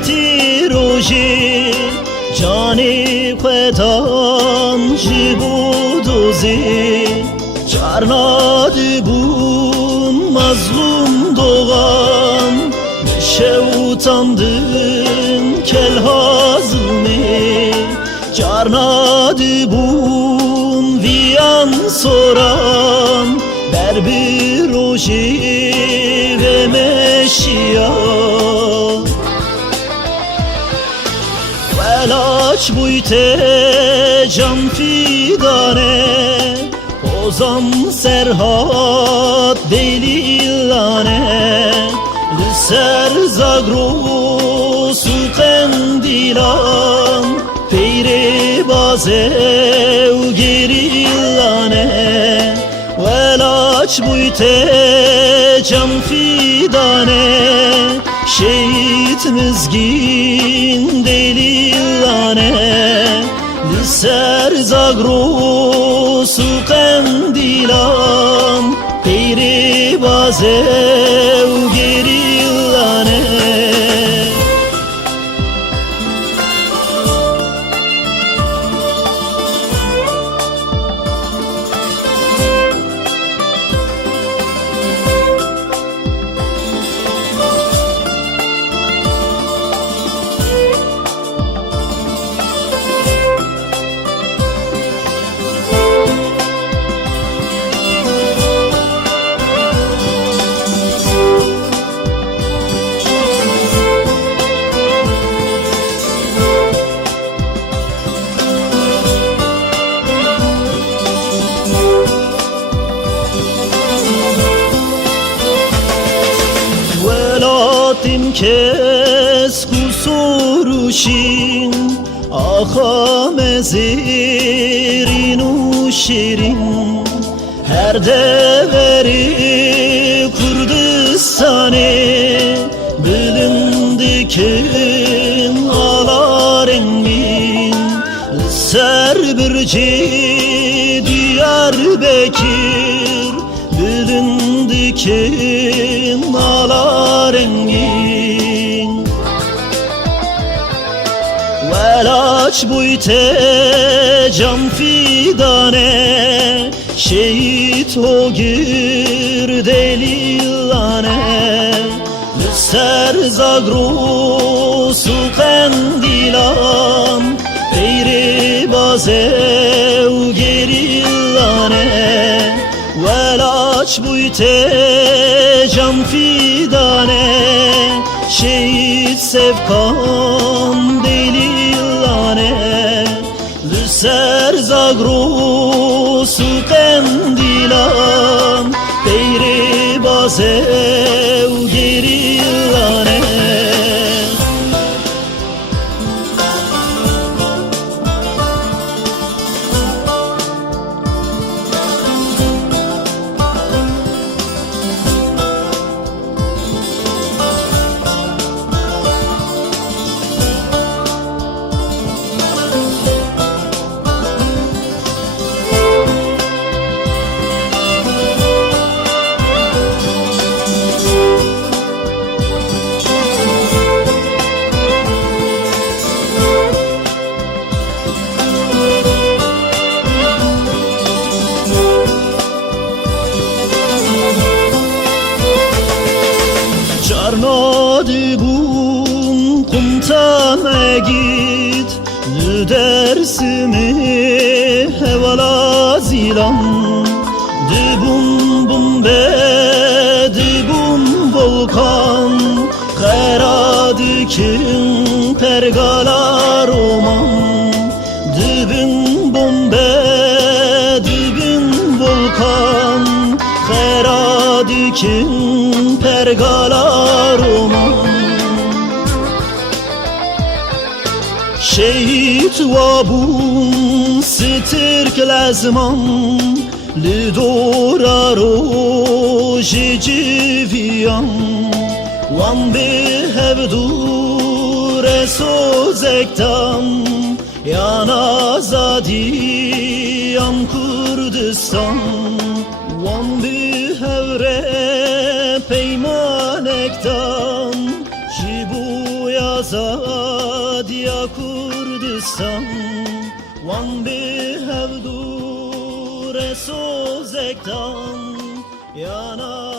هاتی روژی جانی خودم جبود و زی چرنادی بون مظلوم دوغم نشه utandın kel hazmi çarnadi bun viyan soran berbi roji ve meşiya velaç buyte can fidane ozam serhat delilane ser zagro suqen dilan peyre bazev gerilane velaç buyte can fidane şehit mizgin delilane ser zagro suqen dilan peyre bazev gerilane Tim kes kusuruşin aha mezerin u şirin her deveri Kürdistan'e bilindikin ala rengin ser birci Diyarbakır bilindikin ala rengin velaç buyte can fidane şehit o gir delilane ser zagro suqen dilan peyre bazev gerilane velaç buyte can fidane şehit sevkan delilane ser zagro suqen dilan peyre bazev gerilane Çarnadi bun kumtan git nü dersimi hevala zilan dibun bun be dibun volkan kara dikin pergala roman dibun bun be dibun volkan kara dikin pergala roman şehit vabun sitirk lazman lidora roji civiyan wan behevdure sozektan yan azadi yan Kurdistan wan behevre peymanektan jibu yaza suzektan yana